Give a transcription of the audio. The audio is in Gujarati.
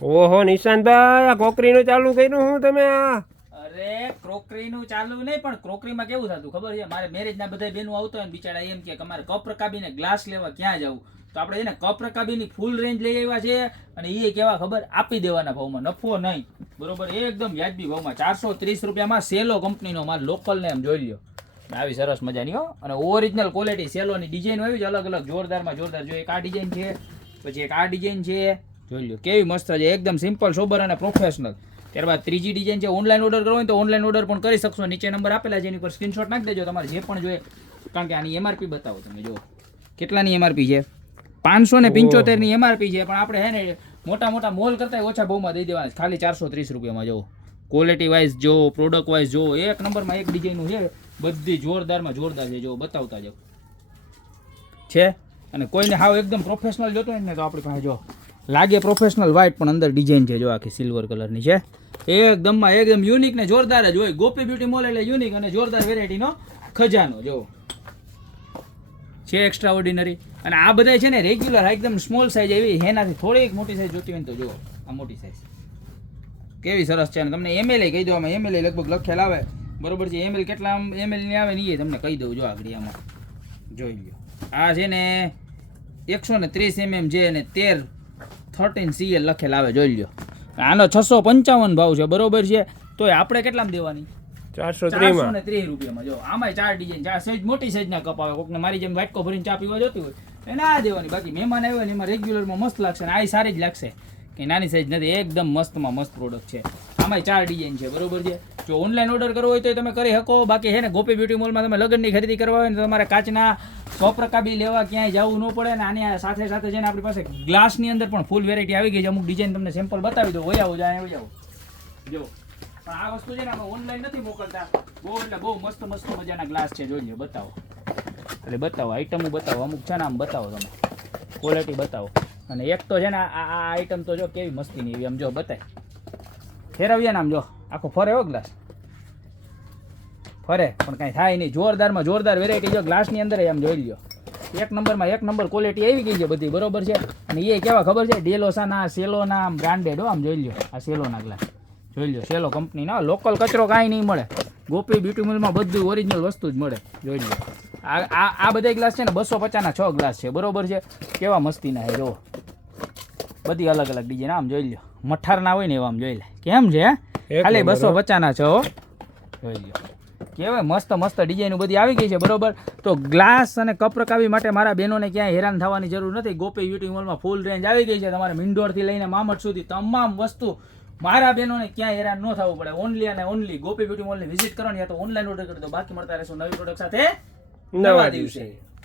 ઓહો નિશાંતભાઈ, આ ક્રોકરીનું ચાલુ કર્યું હું તમે આ? અરે ક્રોકરીનું ચાલુ નહીં, પણ ક્રોકરીમાં કેવું થતું ખબર છે, મારે મેરેજના બધા બેનો આવતો હોય ને બિચારા એમ કે અમારે કપ રકાબીને ગ્લાસ લેવા ક્યાં જવું, તો આપણે એને કપ રકાબીની ફૂલ રેન્જ લઈ આવ્યા છે, અને એ કેવા ખબર, આપી દેવાના ભાવમાં, નફો નહીં, બરોબર, એકદમ વ્યાજબી ભાવમાં, 430 રૂપિયામાં સેલો કંપનીનો માલ, લોકલ ને એમ જોઈ લ્યો, આવી સરસ મજાની હો, અને ઓરિજિનલ ક્વોલિટી સેલોની ડિઝાઇન આવી છે અલગ અલગ જોરદારમાં જોરદાર. જો એક આ ડિઝાઇન છે, પછી એક આ ડિઝાઇન છે, જોઈ લો કેવી મસ્ત છે, એકદમ સિમ્પલ સોબર અને પ્રોફેશનલ. ત્યારબાદ ત્રીજી ડિઝાઇન છે, ઓનલાઈન ઓર્ડર કરવો હોય તો ઓનલાઈન ઓર્ડર પણ કરી શકશો, નીચે નંબર આપેલા છે એની પર સ્ક્રીનશોટ નાખી દેજો તમારે જે પણ જોઈએ, કારણ કે આની એમઆરપી બતાવો તમે, જો કેટલાની એમઆરપી છે, 575 ની એમઆરપી છે, પણ આપણે હે ને મોટા મોટા મોલ કરતા ઓછા ભાવમાં દઈ દેવાના, ખાલી 430 રૂપિયામાં. જો ક્વોલિટી વાઇઝ જો, પ્રોડક્ટ વાઇઝ જો, એક નંબરમાં એક ડિઝાઇનનું છે, બધી જોરદારમાં જોરદાર છે, જો બતાવતા જાવ છે. અને કોઈને હાવ એકદમ પ્રોફેશનલ જોતો હોય ને તો આપણી પાસે જો લાગે પ્રોફેશનલ વ્હાઇટ, પણ અંદર ડિઝાઇન છે જો આખી સિલ્વર કલરની છે, એકદમમાં એકદમ યુનિક ને જોરદાર જ હોય. ગોપી બ્યુટી મોલ એટલે યુનિક અને જોરદાર વેરાયટીનો ખજાનો જો છે, એક્સ્ટ્રા ઓર્ડિનરી. અને આ બધા છે ને રેગ્યુલર એકદમ સ્મોલ સાઇઝ એવી, એનાથી થોડીક મોટી સાઇઝ જોતી હોય ને તો જો આ મોટી સાઇઝ કેવી સરસ છે. અને તમને એમએલ કહી દો, આમાં એમએલ લગભગ લખેલ આવે, બરોબર છે, એમએલ કેટલા એમએલ ની આવે ને એ તમને કહી દઉં, જો આગળ આમાં જોઈ લો. આ છે ને 130 mm છે અને 13 CL લખેલ આવે, જોઈ લો. આનો 655 ભાવ છે, બરોબર છે, તો આપણે કેટલામાં દેવાની? 430 રૂપિયામાં. જો આમાં 4 ડિઝાઇન, 4 સાઈઝ, મોટી સાઈઝના કપ આવે, કોકને મારી જેમ વાટકો ભરીને ચા પીવા જોતી હોય એને આ દેવાની. બાકી મહેમાન આવ્યો ને એમાં રેગ્યુલરમાં મસ્ત લાગશે, અને આ સારી જ લાગશે, કે નાની સાઈઝ નથી, એકદમ મસ્તમાં મસ્ત પ્રોડક્ટ છે. આમાં 4 ડિઝાઇન છે, બરોબર છે. જો ઓનલાઈન ઓર્ડર કરવો હોય તો તમે કરી શકો. બાકી હે ને ગોપી બ્યુટી મોલમાં તમે લગ્નની ખરીદી કરવા હોય ને તમારે કાચના કપ રકાબી લેવા ક્યાંય જવું ન પડે. ને આની સાથે સાથે છે ને આપણી પાસે ગ્લાસની અંદર પણ ફૂલ વેરાયટી આવી ગઈ છે. અમુક ડિઝાઇન તમને સેમ્પલ બતાવી દો, વહી આવો જાય વહી આવો જો. પણ આ વસ્તુ છે ને આપણે ઓનલાઈન નથી મોકલતા, બહુ એટલે બહુ મસ્ત મસ્ત મજાના ગ્લાસ છે, જોઈ લો. બતાવો એટલે બતાવો, આઈટમો બતાવો, અમુક છે ને આમ બતાવો, તમે ક્વોલિટી બતાવો. અને એક તો છે ને આ આઈટમ તો જો કેવી મસ્તીની એવી, આમ જો બતાય ફેરવીએ ને આમ જો આખો ફરે હો ગ્લાસ, ફરે પણ કાંઈ થાય નહીં. જોરદારમાં જોરદાર વેરાયટી જો ગ્લાસની અંદર આમ જોઈ લ્યો, એક નંબરમાં એક નંબર ક્વોલિટી આવી ગઈ છે બધી, બરોબર છે. અને એ કેવા ખબર છે, ડેલોસાના સેલોના આમ બ્રાન્ડેડ હો, આમ જોઈ લ્યો, આ સેલોના ગ્લાસ જોઈ લ્યો, સેલો કંપનીના, લોકલ કચરો કાંઈ નહીં મળે. ગોપી બ્યુટી મોલમાં બધું ઓરિજિનલ વસ્તુ જ મળે, જોઈ લ્યો. આ બધા ગ્લાસ છે ને 250ના 6 ગ્લાસ છે, બરોબર છે. કેવા મસ્તીના છે જો, બધી અલગ અલગ ડિઝાઇન, આમ જોઈ લ્યો, મઠારના હોય ને એવા આમ જોઈ લે, કેમ છે ખાલી 250ના 6 જોઈ લ્યો. કેવાય મસ્ત મસ્ત ડિઝાઇન બધી આવી ગઈ છે, બરોબર. તો ગ્લાસ અને કપ રકાવી માટે મારા બહેનોને ક્યાંય હેરાન થવાની જરૂર નથી. ગોપી બ્યુટી મોલમાં ફૂલ રેન્જ આવી ગઈ છે, તમારે મિંડોરથી લઈને મામટ સુધી તમામ વસ્તુ મારા બહેનોને ક્યાંય હેરાન ન થવું પડે. ઓનલી અને ઓનલી ગોપી બ્યુટી મોલની વિઝિટ કરવાની, યા તો ઓનલાઈન ઓર્ડર કરી દો. બાકી મળતા રહેશું નવી પ્રોડક્ટ સાથે નવા દિવસે.